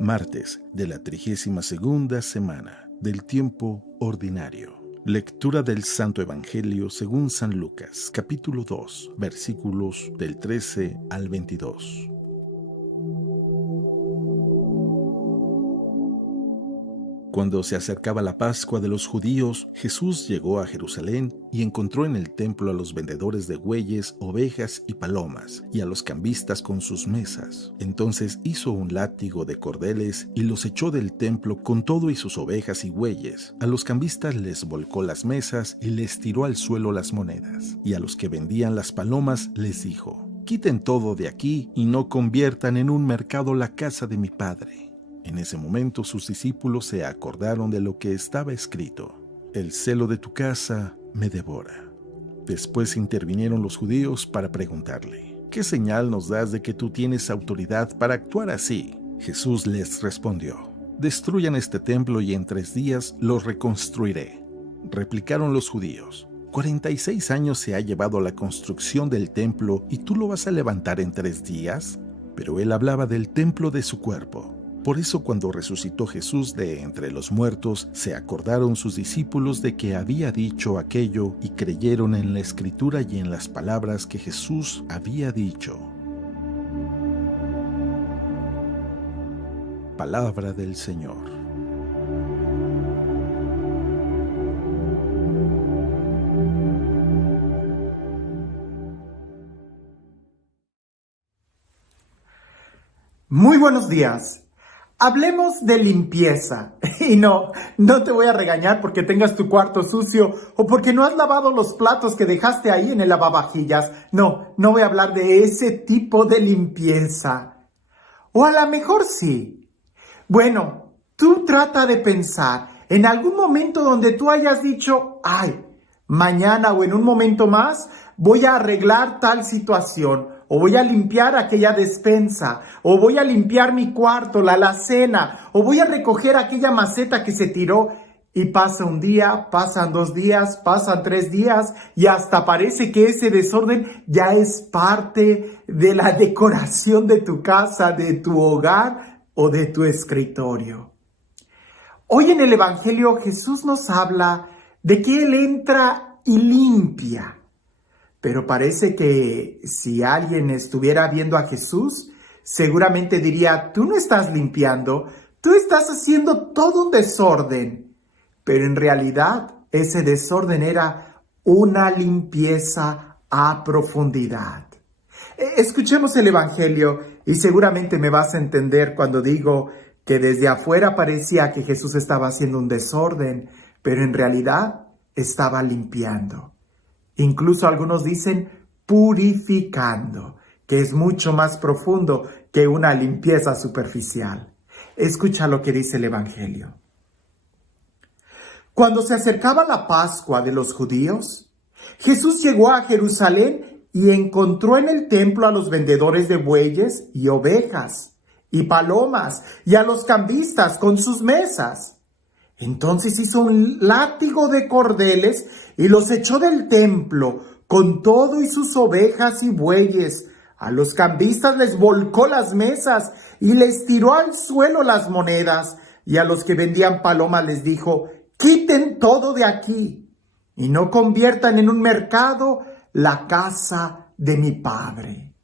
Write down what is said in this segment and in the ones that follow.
Martes de la 32ª semana del tiempo ordinario. Lectura del Santo Evangelio según San Lucas, capítulo 2, versículos del 13 al 22. Cuando se acercaba la Pascua de los judíos, Jesús llegó a Jerusalén y encontró en el templo a los vendedores de bueyes, ovejas y palomas, y a los cambistas con sus mesas. Entonces hizo un látigo de cordeles y los echó del templo con todo y sus ovejas y bueyes. A los cambistas les volcó las mesas y les tiró al suelo las monedas. Y a los que vendían las palomas les dijo: «Quiten todo de aquí y no conviertan en un mercado la casa de mi Padre». En ese momento sus discípulos se acordaron de lo que estaba escrito: «El celo de tu casa me devora». Después intervinieron los judíos para preguntarle: «¿Qué señal nos das de que tú tienes autoridad para actuar así?». Jesús les respondió: «Destruyan este templo y en 3 días lo reconstruiré». Replicaron los judíos: 46 años se ha llevado la construcción del templo y tú lo vas a levantar en 3 días. Pero él hablaba del templo de su cuerpo. Por eso cuando resucitó Jesús de entre los muertos, se acordaron sus discípulos de que había dicho aquello y creyeron en la Escritura y en las palabras que Jesús había dicho. Palabra del Señor. Muy buenos días. Hablemos de limpieza. Y no te voy a regañar porque tengas tu cuarto sucio o porque no has lavado los platos que dejaste ahí en el lavavajillas. No voy a hablar de ese tipo de limpieza. O a lo mejor sí. Bueno, tú trata de pensar en algún momento donde tú hayas dicho: «Ay, mañana o en un momento más voy a arreglar tal situación». O voy a limpiar aquella despensa, o voy a limpiar mi cuarto, la alacena, o voy a recoger aquella maceta que se tiró. Y pasa un día, pasan 2 días, pasan 3 días, y hasta parece que ese desorden ya es parte de la decoración de tu casa, de tu hogar o de tu escritorio. Hoy en el Evangelio Jesús nos habla de que Él entra y limpia. Pero parece que si alguien estuviera viendo a Jesús, seguramente diría: «Tú no estás limpiando, tú estás haciendo todo un desorden». Pero en realidad ese desorden era una limpieza a profundidad. Escuchemos el Evangelio y seguramente me vas a entender cuando digo que desde afuera parecía que Jesús estaba haciendo un desorden, pero en realidad estaba limpiando. Incluso algunos dicen purificando, que es mucho más profundo que una limpieza superficial. Escucha lo que dice el Evangelio. Cuando se acercaba la Pascua de los judíos, Jesús llegó a Jerusalén y encontró en el templo a los vendedores de bueyes y ovejas y palomas y a los cambistas con sus mesas. Entonces hizo un látigo de cordeles y los echó del templo con todo y sus ovejas y bueyes. A los cambistas les volcó las mesas y les tiró al suelo las monedas. Y a los que vendían palomas les dijo: «Quiten todo de aquí y no conviertan en un mercado la casa de mi Padre».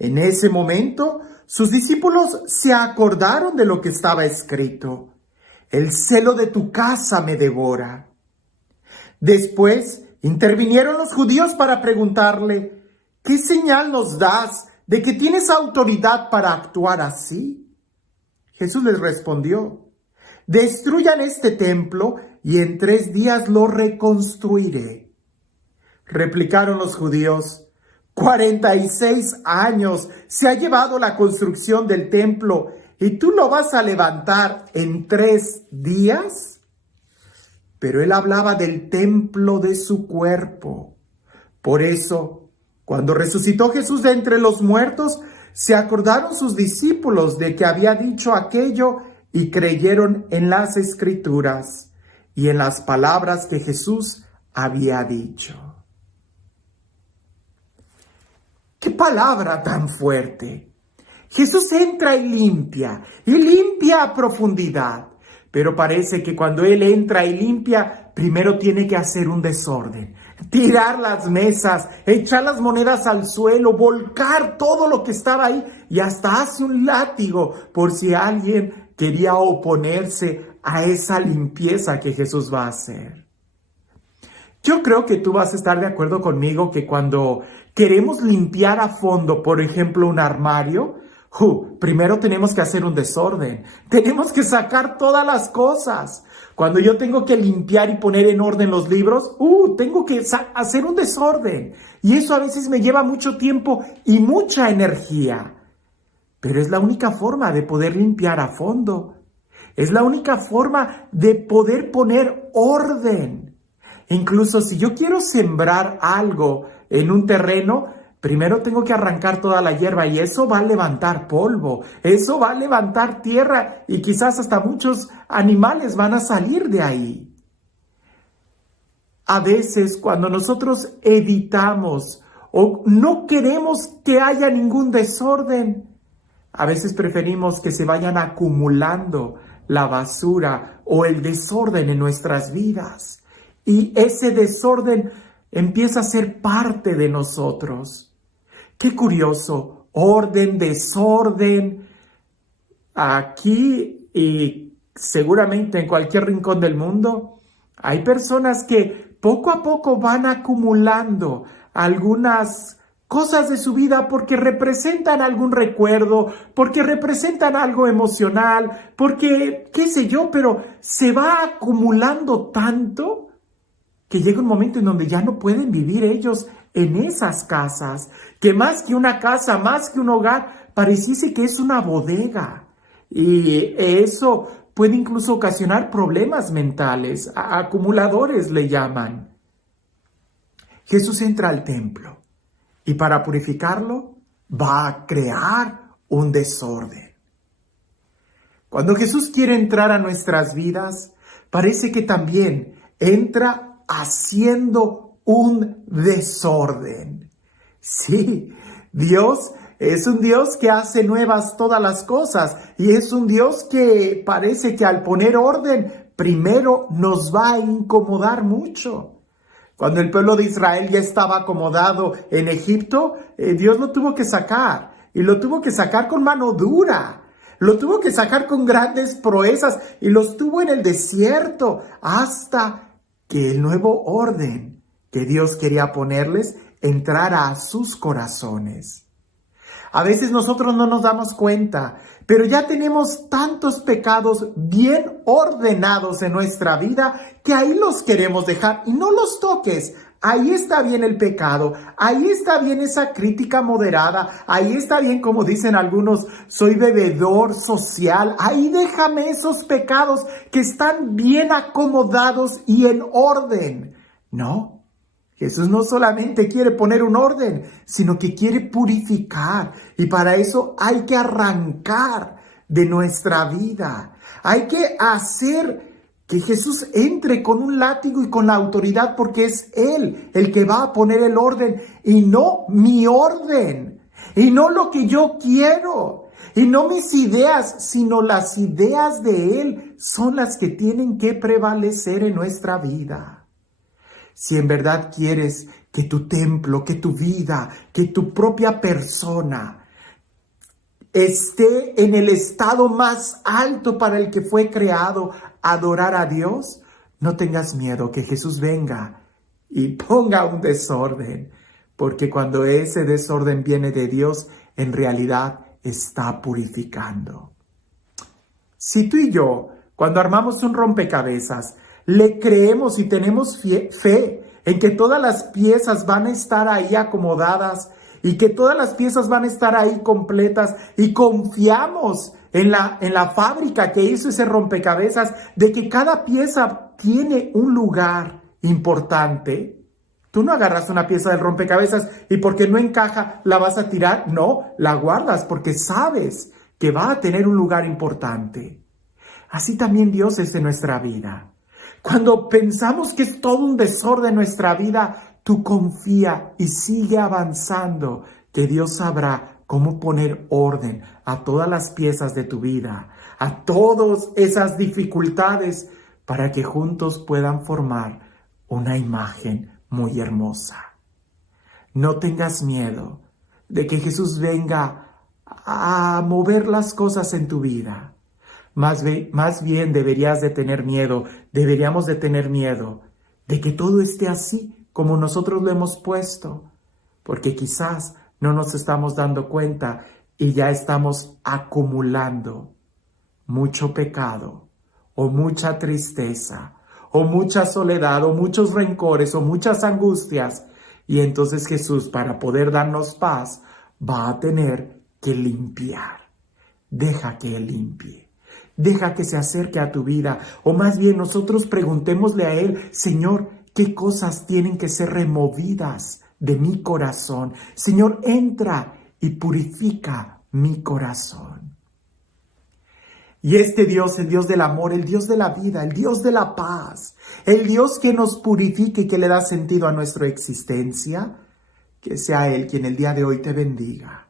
En ese momento sus discípulos se acordaron de lo que estaba escrito: «El celo de tu casa me devora». Después intervinieron los judíos para preguntarle: «¿Qué señal nos das de que tienes autoridad para actuar así?». Jesús les respondió: «Destruyan este templo y en 3 días lo reconstruiré». Replicaron los judíos: 46 años se ha llevado la construcción del templo, ¿y tú lo vas a levantar en 3 días? Pero él hablaba del templo de su cuerpo. Por eso, cuando resucitó Jesús de entre los muertos, se acordaron sus discípulos de que había dicho aquello y creyeron en las Escrituras y en las palabras que Jesús había dicho. ¡Qué palabra tan fuerte! Jesús entra y limpia a profundidad. Pero parece que cuando Él entra y limpia, primero tiene que hacer un desorden. Tirar las mesas, echar las monedas al suelo, volcar todo lo que estaba ahí y hasta hace un látigo por si alguien quería oponerse a esa limpieza que Jesús va a hacer. Yo creo que tú vas a estar de acuerdo conmigo que cuando queremos limpiar a fondo, por ejemplo, un armario, primero tenemos que hacer un desorden. Tenemos que sacar todas las cosas. Cuando yo tengo que limpiar y poner en orden los libros, tengo que hacer un desorden. Y eso a veces me lleva mucho tiempo y mucha energía. Pero es la única forma de poder limpiar a fondo. Es la única forma de poder poner orden. Incluso si yo quiero sembrar algo en un terreno, primero tengo que arrancar toda la hierba y eso va a levantar polvo, eso va a levantar tierra y quizás hasta muchos animales van a salir de ahí. A veces cuando nosotros evitamos o no queremos que haya ningún desorden, a veces preferimos que se vayan acumulando la basura o el desorden en nuestras vidas. Y ese desorden empieza a ser parte de nosotros. Qué curioso, orden, desorden. Aquí y seguramente en cualquier rincón del mundo, hay personas que poco a poco van acumulando algunas cosas de su vida porque representan algún recuerdo, porque representan algo emocional, porque, qué sé yo, pero se va acumulando tanto que llega un momento en donde ya no pueden vivir ellos en esas casas, que más que una casa, más que un hogar, pareciese que es una bodega. Y eso puede incluso ocasionar problemas mentales, acumuladores le llaman. Jesús entra al templo y para purificarlo va a crear un desorden. Cuando Jesús quiere entrar a nuestras vidas, parece que también entra haciendo un desorden. Sí, Dios es un Dios que hace nuevas todas las cosas y es un Dios que parece que al poner orden, primero nos va a incomodar mucho. Cuando el pueblo de Israel ya estaba acomodado en Egipto, Dios lo tuvo que sacar y lo tuvo que sacar con mano dura. Lo tuvo que sacar con grandes proezas y los tuvo en el desierto hasta que el nuevo orden que Dios quería ponerles entrara a sus corazones. A veces nosotros no nos damos cuenta, pero ya tenemos tantos pecados bien ordenados en nuestra vida que ahí los queremos dejar y no los toques. Ahí está bien el pecado, ahí está bien esa crítica moderada, ahí está bien, como dicen algunos, soy bebedor social, ahí déjame esos pecados que están bien acomodados y en orden. No, Jesús no solamente quiere poner un orden, sino que quiere purificar y para eso hay que arrancar de nuestra vida, hay que hacer que Jesús entre con un látigo y con la autoridad porque es Él el que va a poner el orden y no mi orden y no lo que yo quiero y no mis ideas, sino las ideas de Él son las que tienen que prevalecer en nuestra vida. Si en verdad quieres que tu templo, que tu vida, que tu propia persona esté en el estado más alto para el que fue creado, adorar a Dios, no tengas miedo que Jesús venga y ponga un desorden, porque cuando ese desorden viene de Dios, en realidad está purificando. Si tú y yo, cuando armamos un rompecabezas, le creemos y tenemos fe en que todas las piezas van a estar ahí acomodadas y que todas las piezas van a estar ahí completas y confiamos en la fábrica que hizo ese rompecabezas de que cada pieza tiene un lugar importante. Tú no agarras una pieza del rompecabezas y porque no encaja la vas a tirar. No, la guardas porque sabes que va a tener un lugar importante. Así también Dios es en nuestra vida. Cuando pensamos que es todo un desorden en nuestra vida, tú confía y sigue avanzando, que Dios sabrá cómo poner orden a todas las piezas de tu vida, a todas esas dificultades, para que juntos puedan formar una imagen muy hermosa. No tengas miedo de que Jesús venga a mover las cosas en tu vida. Más bien deberíamos de tener miedo de que todo esté así como nosotros lo hemos puesto, porque quizás no nos estamos dando cuenta y ya estamos acumulando mucho pecado, o mucha tristeza, o mucha soledad, o muchos rencores, o muchas angustias. Y entonces Jesús, para poder darnos paz, va a tener que limpiar. Deja que Él limpie. Deja que se acerque a tu vida. O más bien nosotros preguntémosle a Él: Señor, ¿qué cosas tienen que ser removidas de mi corazón? Señor, entra y purifica mi corazón. Y este Dios, el Dios del amor, el Dios de la vida, el Dios de la paz, el Dios que nos purifica y que le da sentido a nuestra existencia, que sea Él quien el día de hoy te bendiga.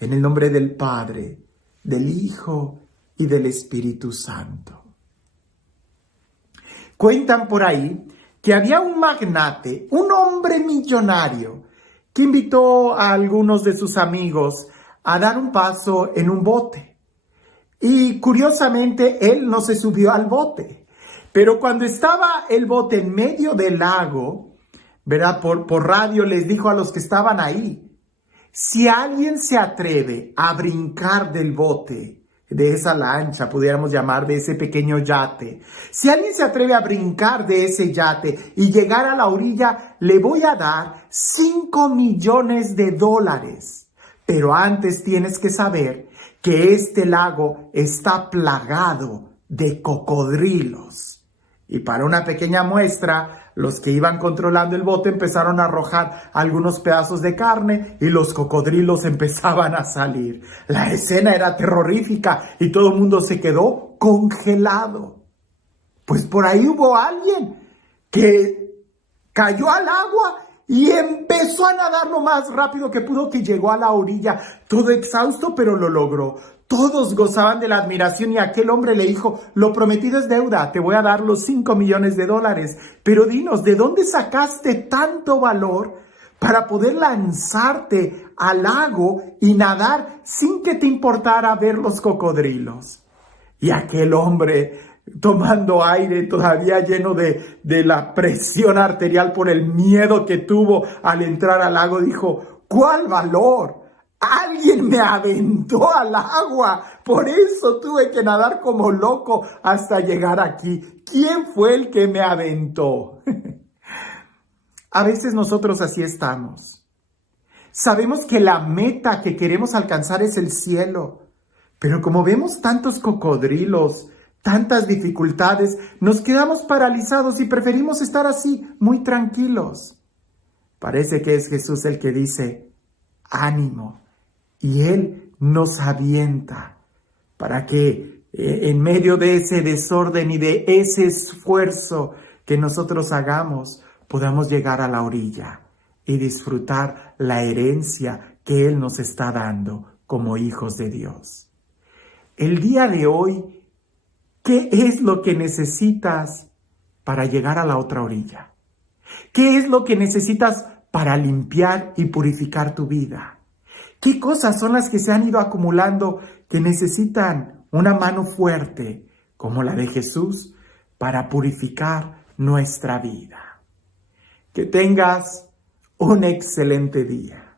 En el nombre del Padre, del Hijo y del Espíritu Santo. Cuentan por ahí que había un magnate, un hombre millonario, que invitó a algunos de sus amigos a dar un paso en un bote. Y curiosamente, él no se subió al bote. Pero cuando estaba el bote en medio del lago, ¿verdad? Por radio les dijo a los que estaban ahí: si alguien se atreve a brincar del bote, de esa lancha, pudiéramos llamar, de ese pequeño yate, si alguien se atreve a brincar de ese yate y llegar a la orilla, le voy a dar $5 millones. Pero antes tienes que saber que este lago está plagado de cocodrilos. Y para una pequeña muestra, los que iban controlando el bote empezaron a arrojar algunos pedazos de carne y los cocodrilos empezaban a salir. La escena era terrorífica y todo el mundo se quedó congelado. Pues por ahí hubo alguien que cayó al agua y empezó a nadar lo más rápido que pudo, que llegó a la orilla, todo exhausto, pero lo logró. Todos gozaban de la admiración y aquel hombre le dijo: lo prometido es deuda, te voy a dar los $5 millones. Pero dinos, ¿de dónde sacaste tanto valor para poder lanzarte al lago y nadar sin que te importara ver los cocodrilos? Y aquel hombre, tomando aire, todavía lleno de la presión arterial por el miedo que tuvo al entrar al lago, dijo: ¿cuál valor? Alguien me aventó al agua, por eso tuve que nadar como loco hasta llegar aquí. ¿Quién fue el que me aventó? A veces nosotros así estamos. Sabemos que la meta que queremos alcanzar es el cielo, pero como vemos tantos cocodrilos, tantas dificultades, nos quedamos paralizados y preferimos estar así, muy tranquilos. Parece que es Jesús el que dice: ánimo. Y Él nos avienta para que en medio de ese desorden y de ese esfuerzo que nosotros hagamos, podamos llegar a la orilla y disfrutar la herencia que Él nos está dando como hijos de Dios. El día de hoy, ¿qué es lo que necesitas para llegar a la otra orilla? ¿Qué es lo que necesitas para limpiar y purificar tu vida? ¿Qué cosas son las que se han ido acumulando que necesitan una mano fuerte como la de Jesús para purificar nuestra vida? Que tengas un excelente día.